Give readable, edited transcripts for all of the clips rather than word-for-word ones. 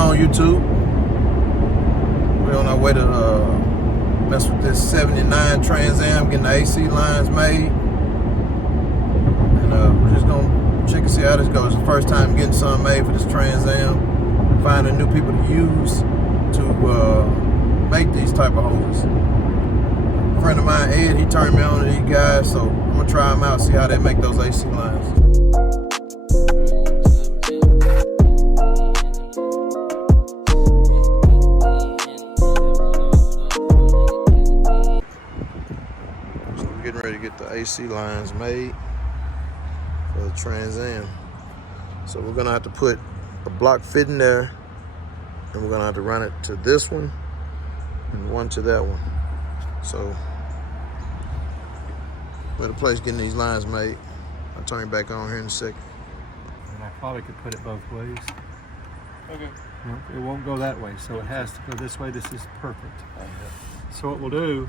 on, YouTube? We're on our way to mess with this 79 Trans-Am, getting the AC lines made. And we're just gonna check and see how this goes. It's the first time getting something made for this Trans-Am. Finding new people to use to make these type of hoses. A friend of mine, Ed, he turned me on to these guys, so I'm gonna try them out, see how they make those AC lines. Getting ready to get the AC lines made for the Trans-Am. So we're gonna have to put a block fit in there, and we're gonna have to run it to this one and one to that one. So we're at a place getting these lines made. I'll turn it back on here in a second. And I probably could put it both ways. Okay. It won't go that way, so it has to go this way. This is perfect. So what we'll do,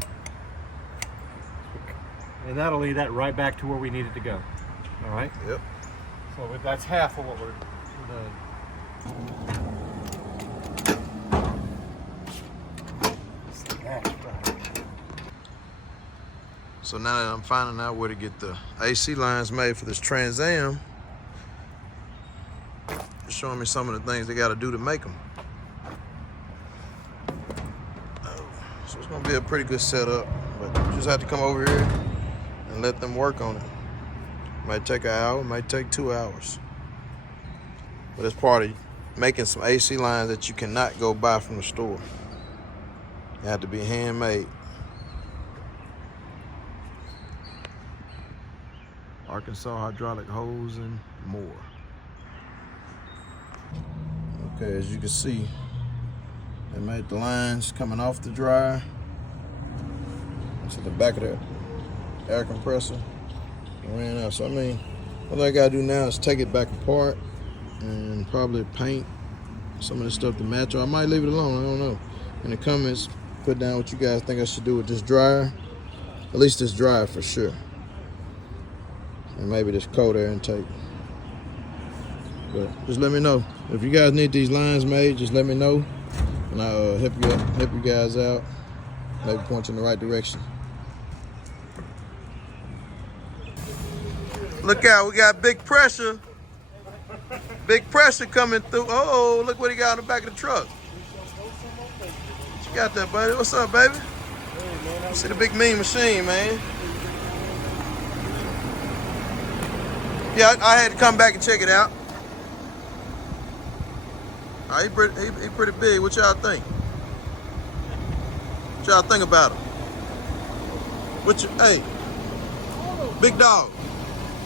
and that'll lead that right back to where we need it to go. All right? Yep. So that's half of what we're doing. So now that I'm finding out where to get the AC lines made for this Trans-Am, it's showing me some of the things they got to do to make them. So it's going to be a pretty good setup, but you just have to come over here and let them work on it. Might take an hour, might take 2 hours. But it's part of making some AC lines that you cannot go buy from the store. They have to be handmade. Arkansas hydraulic hose and more. Okay, as you can see, they made the lines coming off the dryer to the back of the air compressor and ran out. So I mean, what I gotta do now is take it back apart and probably paint some of the stuff to match, or I might leave it alone, I don't know. In the comments, put down what you guys think I should do with this dryer. At least this dryer for sure. And maybe this cold air intake. But just let me know. If you guys need these lines made, just let me know. And I'll help you guys out. Maybe point you in the right direction. Look out, we got big pressure. Big pressure coming through. Oh, look what he got on the back of the truck. What you got there, buddy? What's up, baby? Hey, man, See the big mean machine, man. Yeah, I had to come back and check it out. He pretty big. What y'all think? What y'all think about him? Hey, big dog.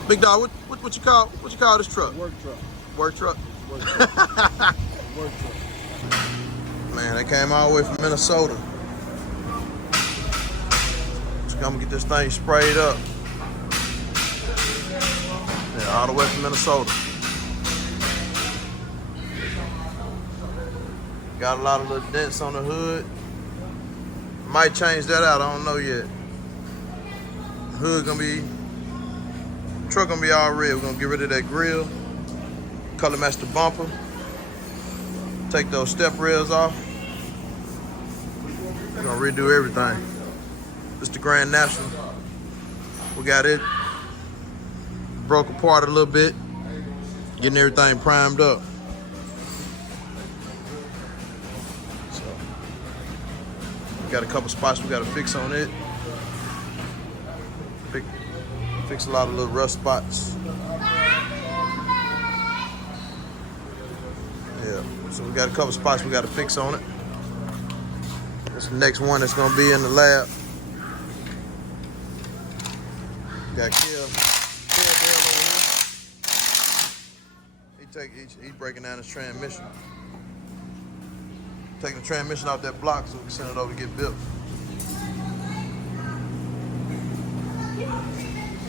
Big dog, what you call this truck? Work truck. Work truck? Work truck. Work truck. Man, they came all the way from Minnesota. Just gonna get this thing sprayed up. Yeah, all the way from Minnesota. Got a lot of little dents on the hood. Might change that out, I don't know yet. Hood truck gonna be all red. We're gonna get rid of that grill, color match the bumper, take those step rails off. We're gonna redo everything. This the Grand National. We got it broke apart a little bit, getting everything primed up. So we got a couple spots we gotta fix on it. Fix a lot of little rust spots. Yeah, so we got a couple spots we got to fix on it. That's the next one that's gonna be in the lab. Got Kill over here. He's breaking down his transmission. Taking the transmission off that block so we can send it over to get built.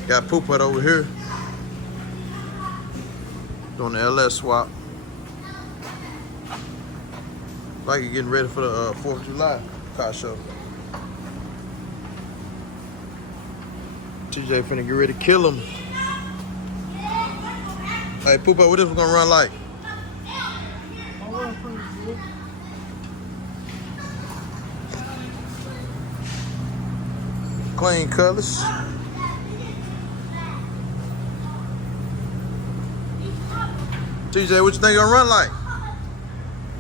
Got Pooput over here doing the LS swap. Like you're getting ready for the 4th of July car show. TJ finna get ready to kill him. Hey, Pooput, what this one gonna run like? I run pretty good. clean colors. TJ, what you think gonna run like?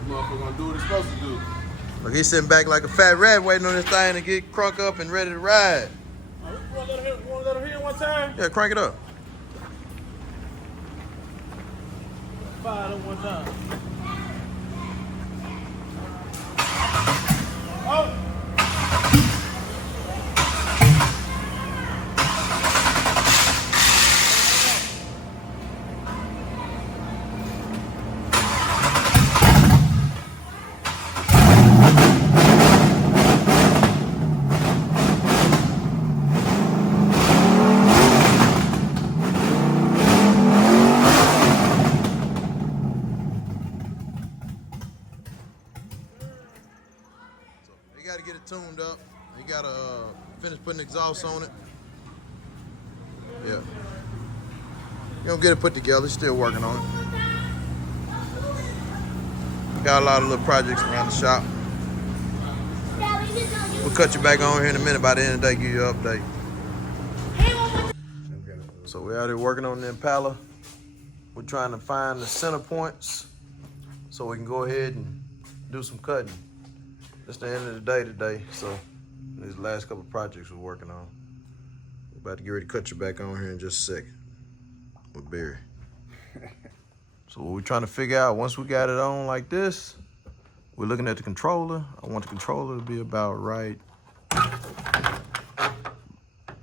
Motherfucker gonna do what it's supposed to do. Look, he's sitting back like a fat rat waiting on this thing to get crunk up and ready to ride. You wanna let her hit one time? Yeah, crank it up. Fire them one time. Oh! You gotta get it tuned up. You gotta finish putting exhaust on it. Yeah. You don't get it put together, still working on it. Got a lot of little projects around the shop. We'll cut you back on here in a minute. By the end of the day, give you an update. So we're out here working on the Impala. We're trying to find the center points so we can go ahead and do some cutting. That's the end of the day today. So these last couple projects we're working on. We're about to get ready to cut you back on here in just a second with Barry. So what we're trying to figure out, once we got it on like this, we're looking at the controller. I want the controller to be about right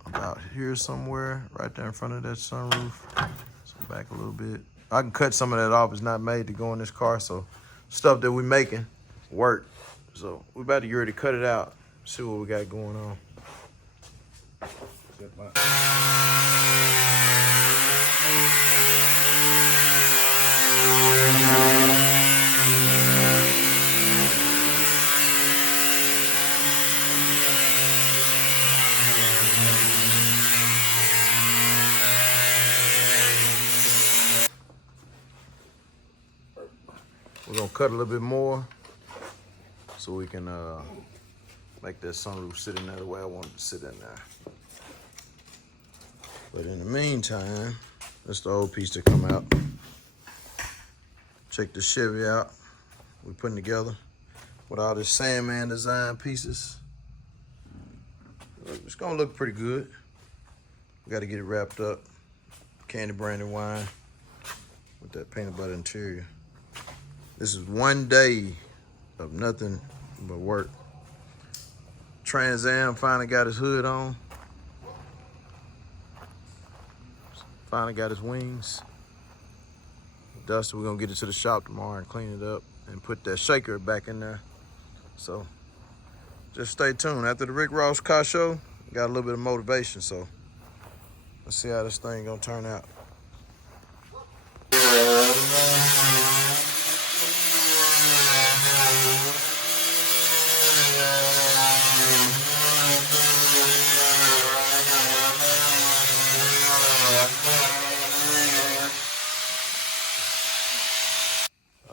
about here somewhere, right there in front of that sunroof. So back a little bit. I can cut some of that off. It's not made to go in this car, so stuff that we're making work. So we're about to get ready to cut it out, see what we got going on. We're gonna cut a little bit more so we can make that sunroof sit in there the way I want it to sit in there. But in the meantime, that's the old piece that come out. Check the Chevy out. We're putting together with all this Sandman design pieces. It's gonna look pretty good. We gotta get it wrapped up. Candy branded wine with that peanut butter interior. This is one day of nothing but work. Tran-Am finally got his hood on. Finally got his wings. Dusty, we're gonna get it to the shop tomorrow and clean it up and put that shaker back in there. So just stay tuned. After the Rick Ross car show, got a little bit of motivation, so let's see how this thing gonna turn out.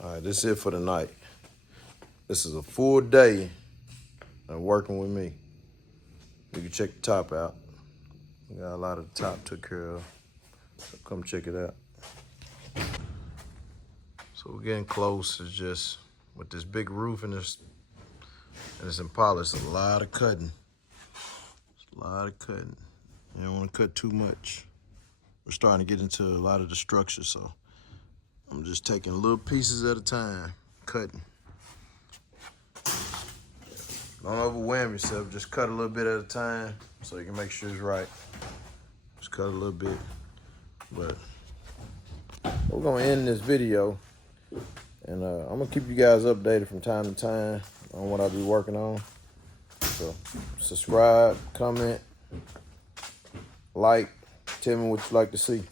All right, this is it for the night. This is a full day of working with me. You can check the top out. We got a lot of the top took care of. So come check it out. So we're getting close. It's just with this big roof and this Impala, it's a lot of cutting. It's a lot of cutting. You don't want to cut too much. We're starting to get into a lot of the structure, so I'm just taking little pieces at a time, cutting. Don't overwhelm yourself, just cut a little bit at a time so you can make sure it's right. Just cut a little bit. But we're gonna end this video, and I'm gonna keep you guys updated from time to time on what I'll be working on. So subscribe, comment, like, tell me what you'd like to see.